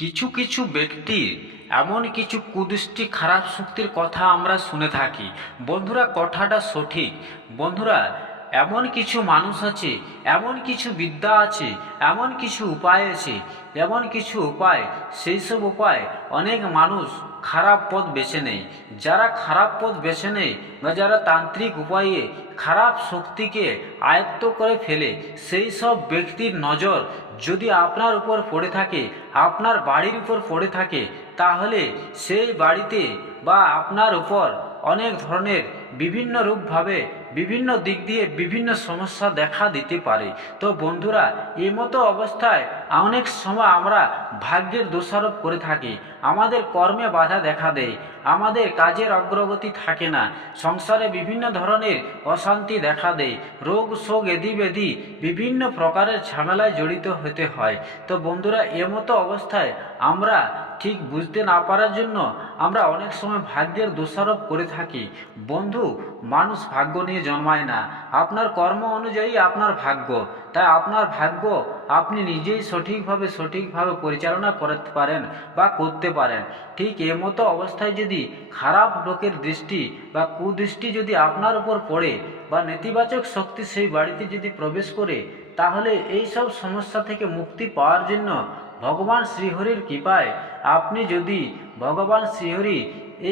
কিছু কিছু ব্যক্তি এমন কিছু কুদৃষ্টি খারাপ শক্তির কথা আমরা শুনে থাকি। বন্ধুরা, কথাটা সঠিক। বন্ধুরা, এমন কিছু মানুষ আছে, এমন কিছু বিদ্যা আছে, এমন কিছু উপায় আছে, এমন কিছু উপায় সেই সব উপায় অনেক মানুষ খারাপ পথ বেছে নেয়। যারা খারাপ পথ বেছে নেয় বা যারা তান্ত্রিক উপায়ে খারাপ শক্তিকে আয়ত্ত করে ফেলে, সেই সব ব্যক্তির নজর যদি আপনার উপর পড়ে থাকে, আপনার বাড়ির উপর পড়ে থাকে, তাহলে সেই বাড়িতে বা আপনার উপর অনেক ধরনের বিভিন্ন রূপভাবে বিভিন্ন দিক দিয়ে বিভিন্ন সমস্যা দেখা দিতে পারে। তো বন্ধুরা, এই মতো অবস্থায় অনেক সময় আমরা ভাগ্যের দোষারোপ করে থাকি। আমাদের কর্মে বাধা দেখা দেয়। আমাদের কাজের অগ্রগতি থাকে না। সংসারে বিভিন্ন ধরনের অশান্তি দেখা দেয়। রোগ শোক এদি বেদি বিভিন্ন প্রকারের ঝামেলায় জড়িত হতে হয়। তো বন্ধুরা এমতো অবস্থায় আমরা ঠিক বুঝতে না পারার জন্য আমরা অনেক সময় ভাগ্যের দোষারোপ করে থাকি। বন্ধু, মানুষ ভাগ্য নিয়ে জন্মায় না। আপনার কর্ম অনুযায়ী আপনার ভাগ্য। তাই আপনার ভাগ্য আপনি নিজেই সঠিকভাবে সঠিকভাবে পরিচালনা করতে পারেন বা করতে পারেন। ঠিক এমতো অবস্থায় যদি খারাপ লোকের দৃষ্টি বা কুদৃষ্টি যদি আপনার উপর পড়ে বা নেতিবাচক শক্তি সেই বাড়িতে যদি প্রবেশ করে, তাহলে এই সব সমস্যা থেকে মুক্তি পাওয়ার জন্য ভগবান শ্রীহরির কৃপায় আপনি যদি ভগবান শ্রীহরি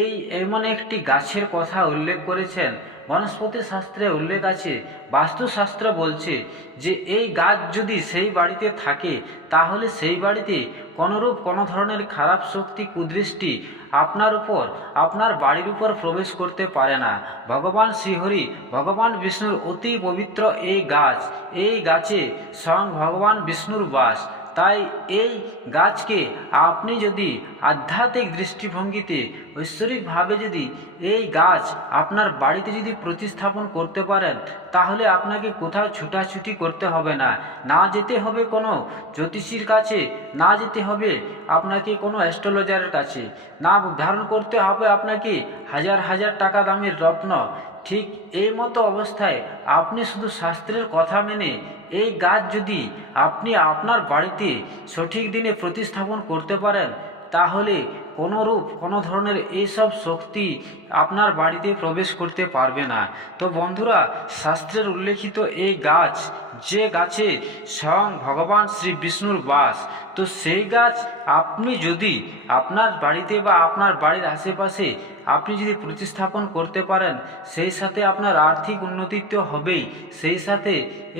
এই এমন একটি গাছের কথা উল্লেখ করেছেন বনস্পতি শাস্ত্রে উল্লেখ আছে, বাস্তুশাস্ত্র বলছে যে, এই গাছ যদি সেই বাড়িতে থাকে, তাহলে সেই বাড়িতে কোনোরূপ কোনো ধরনের খারাপ শক্তি, কুদৃষ্টি আপনার উপর, আপনার বাড়ির উপর প্রবেশ করতে পারে না। ভগবান শ্রীহরি, ভগবান বিষ্ণুর অতি পবিত্র এই গাছ, এই গাছে স্বয়ং ভগবান বিষ্ণুর বাস। তাই এই গাছকে আপনি যদি আধ্যাত্মিক দৃষ্টিভঙ্গিতে, ঐশ্বরিকভাবে যদি এই গাছ আপনার বাড়িতে যদি প্রতিস্থাপন করতে পারেন, তাহলে আপনাকে কোথাও ছুটাছুটি করতে হবে না। না যেতে হবে কোনো জ্যোতিষীর কাছে, না যেতে হবে আপনাকে কোনো অ্যাস্ট্রোলজারের কাছে। না ধারণ করতে হবে আপনাকে হাজার হাজার টাকা দামের রত্ন। ঠিক এই মতো অবস্থায় আপনি শুধু শাস্ত্রের কথা মেনে এই গাছ যদি আপনি আপনার বাড়িতে সঠিক দিনে প্রতিস্থাপন করতে পারেন, তাহলে কোনো রূপ, কোনো ধরনের এইসব শক্তি আপনার বাড়িতে প্রবেশ করতে পারবে না। তো বন্ধুরা, শাস্ত্রের উল্লেখিত এই গাছ, যে গাছে স্বয়ং ভগবান শ্রী বিষ্ণুর বাস, তো সেই গাছ আপনি যদি আপনার বাড়িতে বা আপনার বাড়ির আশেপাশে আপনি যদি প্রতিস্থাপন করতে পারেন, সেই সাথে আপনার আর্থিক উন্নতি তো হবেই। সেই সাথে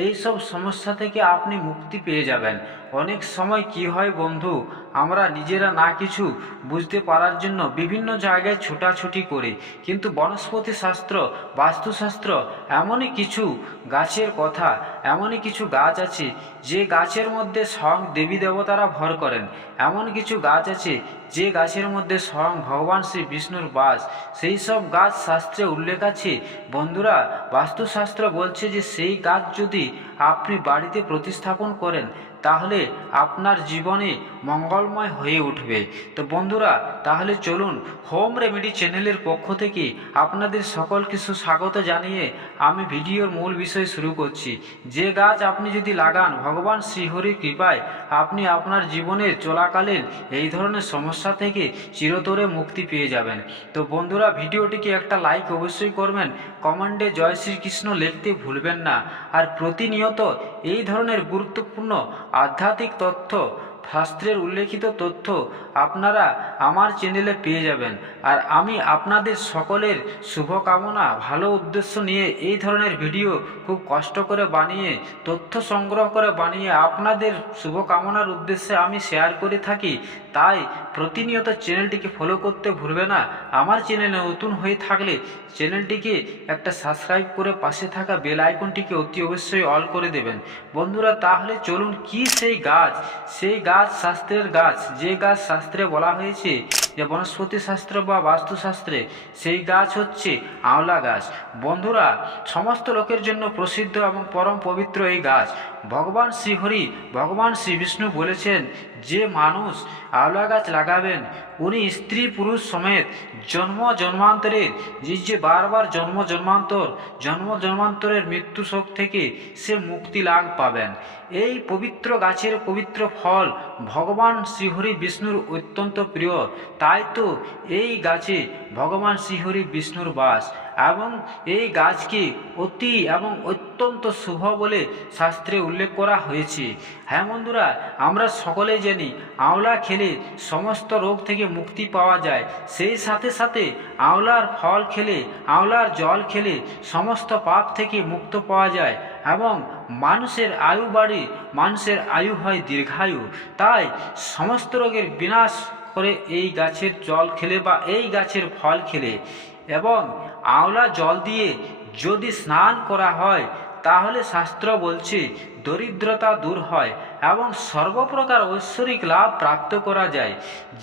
এই সব সমস্যা থেকে আপনি মুক্তি পেয়ে যাবেন। অনেক সময় কি হয় বন্ধু, আমরা নিজেরা না কিছু বুঝতে পারার জন্য বিভিন্ন জায়গায় ছোটাছুটি করে। কিন্তু বনস্পতি শাস্ত্র বাস্তুশাস্ত্র এমনই কিছু গাছের কথা এমনই কিছু গাছ আছে যে গাছের মধ্যে স্বয়ং দেবী দেবতারা ভর করেন। এমন কিছু গাছ আছে যে গাছের মধ্যে স্বয়ং ভগবান শ্রী বিষ্ণুর বাস। সেই সব গাছ শাস্ত্রে উল্লেখ আছে। বন্ধুরা, বাস্তুশাস্ত্র বলছে যে সেই গাছ যদি আপনি বাড়িতে প্রতিস্থাপন করেন, তাহলে আপনার জীবনে মঙ্গলময় হয়ে উঠবে। তো বন্ধুরা, তাহলে চলুন হোম রেমেডি চ্যানেলের পক্ষ থেকে আপনাদের সকল কিছু স্বাগত জানিয়ে আমি ভিডিওর মূল বিষয় শুরু করছি। যে গাছ আপনি যদি লাগান, ভগবান শ্রীহরির কৃপায় আপনি আপনার জীবনের চলাকালীন এই ধরনের সমস্যা থেকে চিরতরে মুক্তি পেয়ে যাবেন। তো বন্ধুরা, ভিডিওটিকে একটা লাইক অবশ্যই করবেন, কমেন্টে জয় শ্রীকৃষ্ণ লিখতে ভুলবেন না। আর প্রতিনিয়ত এই ধরনের গুরুত্বপূর্ণ আধ্যাত্মিক তথ্য শাস্ত্রের উল্লেখিত তথ্য আপনারা আমার চ্যানেলে পেয়ে যাবেন। আর আমি আপনাদের সকলের শুভকামনা, ভালো উদ্দেশ্য নিয়ে এই ধরনের ভিডিও খুব কষ্ট করে বানিয়ে, তথ্য সংগ্রহ করে বানিয়ে আপনাদের শুভকামনার উদ্দেশ্যে আমি শেয়ার করে থাকি, তাই প্রতিনিয়ত চ্যানেলটিকে ফলো করতে ভুলবে না। আমার চ্যানেলে নতুন হয়ে থাকলে চ্যানেলটিকে একটা সাবস্ক্রাইব করে পাশে থাকা বেল আইকনটিকে অতি অবশ্যই অল করে দেবেন। বন্ধুরা, তাহলে চলুন কি সেই গাছ? সেই গাছ শাস্ত্রের গাছ, যে গাছ শাস্ত্রে বলা হয়েছে যে বনস্পতি শাস্ত্র বা বাস্তুশাস্ত্রে সেই গাছ হচ্ছে আওলা গাছ। বন্ধুরা, সমস্ত লোকের জন্য প্রসিদ্ধ এবং পরম পবিত্র এই গাছ। ভগবান শ্রীহরি, ভগবান শ্রী বিষ্ণু বলেছেন, যে মানুষ আওলা গাছ লাগাবেন, উনি স্ত্রী পুরুষ সমেত জন্ম জন্মান্তরের যে যে বারবার জন্ম জন্মান্তর, জন্ম জন্মান্তরের মৃত্যু শোক থেকে সে মুক্তি লাভ পাবেন। এই পবিত্র গাছের পবিত্র ফল ভগবান শ্রীহরি বিষ্ণুর অত্যন্ত প্রিয়। তাই তো এই গাছে ভগবান শ্রীহরি বিষ্ণুর বাস। এবং এই গাছকে অতি এবং অত্যন্ত শুভ বলে শাস্ত্রে উল্লেখ করা হয়েছে। হ্যাঁ বন্ধুরা, আমরা সকলেই জানি আওলা খেলে সমস্ত রোগ থেকে মুক্তি পাওয়া যায়। সেই সাথে সাথে আওলার ফল খেলে, আওলার জল খেলে সমস্ত পাপ থেকে মুক্ত পাওয়া যায় এবং মানুষের আয়ু বাড়ে, মানুষের আয়ু হয় দীর্ঘায়ু। তাই সমস্ত রোগের বিনাশ করে এই গাছের জল খেলে বা এই গাছের ফল খেলে এবং আওলা জল দিয়ে যদি স্নান করা হয়, তাহলে শাস্ত্র বলছে দরিদ্রতা দূর হয় এবং সর্বপ্রকার ঐশ্বরিক লাভ প্রাপ্ত করা যায়।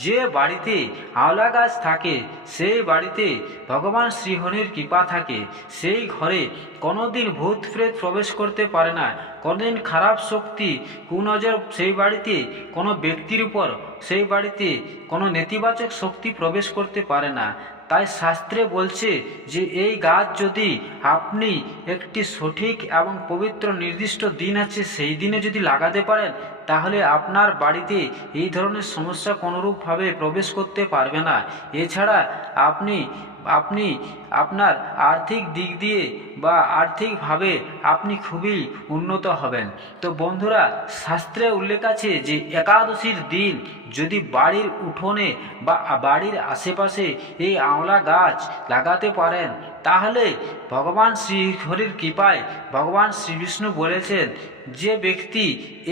যে বাড়িতে আওলা গাছ থাকে সেই বাড়িতে ভগবান শ্রীহরির কৃপা থাকে। সেই ঘরে কোনোদিন ভূত প্রেত প্রবেশ করতে পারে না। কোনোদিন খারাপ শক্তি, কুনজর সেই বাড়িতে কোনো ব্যক্তির উপর, সেই বাড়িতে কোনো নেতিবাচক শক্তি প্রবেশ করতে পারে না। তাই শাস্ত্রে বলছে যে এই গাছ যদি আপনি একটি সঠিক এবং পবিত্র নির্দিষ্ট দিন আছে, সেই দিনে যদি লাগাতে পারেন, তাহলে আপনার বাড়িতে এই ধরনের সমস্যা কোনোরূপভাবে প্রবেশ করতে পারবে না। এছাড়া আপনি আপনি আপনার আর্থিক দিক দিয়ে বা আর্থিকভাবে আপনি খুবই উন্নত হবেন। তো বন্ধুরা, শাস্ত্রে উল্লেখ আছে যে একাদশীর দিন যদি বাড়ির উঠোনে বা বাড়ির আশেপাশে এই আওলা গাছ লাগাতে পারেন, তাহলে ভগবান শ্রীহরির কৃপায় ভগবান শ্রীবিষ্ণু বলেছেন, যে ব্যক্তি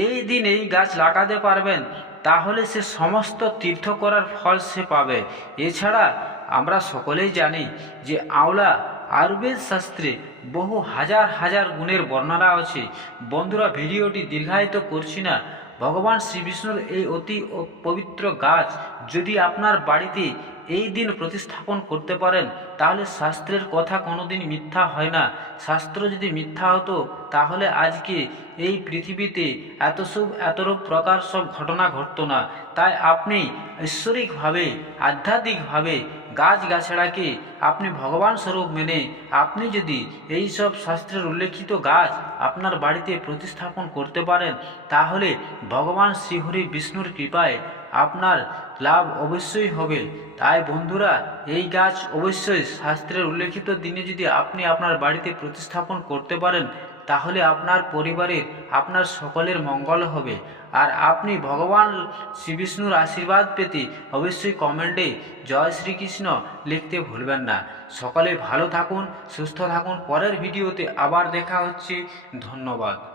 এই দিন এই গাছ লাগাতে পারবেন, তাহলে সে সমস্ত তীর্থ করার ফল সে পাবে। এছাড়া আমরা সকলেই জানি যে আওলা আয়ুর্বেদ শাস্ত্রে বহু হাজার হাজার গুণের বর্ণনা আছে। বন্ধুরা, ভিডিওটি দীর্ঘায়িত করছি না। ভগবান শ্রীবিষ্ণুর এই অতি পবিত্র গাছ যদি আপনার বাড়িতে এই দিন প্রতিস্থাপন করতে পারেন, তাহলে শাস্ত্রের কথা কোনোদিন মিথ্যা হয় না। শাস্ত্র যদি মিথ্যা হতো, তাহলে আজকে এই পৃথিবীতে এত সব, এতরূপ প্রকার সব ঘটনা ঘটতো না। তাই আপনি ঐশ্বরিকভাবে, আধ্যাত্মিকভাবে গাছ গাছড়াকে আপনি ভগবান স্বরূপ মেনে আপনি যদি এই সব শাস্ত্রের উল্লেখিত গাছ আপনার বাড়িতে প্রতিস্থাপন করতে পারেন, তাহলে ভগবান শ্রীহরি বিষ্ণুর কৃপায় আপনার লাভ অবশ্যই হবে। তাই বন্ধুরা, এই গাছ অবশ্যই শাস্ত্রের উল্লেখিত দিনে যদি আপনি আপনার বাড়িতে প্রতিস্থাপন করতে পারেন তাহলে আপনার পরিবারের আপনার সকলের মঙ্গল হবে। আর আপনি ভগবান শ্রীবিষ্ণুর আশীর্বাদ পেতে অবশ্যই কমেন্টে জয় শ্রীকৃষ্ণ লিখতে ভুলবেন না। সকলে ভালো থাকুন, সুস্থ থাকুন। পরের ভিডিওতে আবার দেখা হচ্ছে। ধন্যবাদ।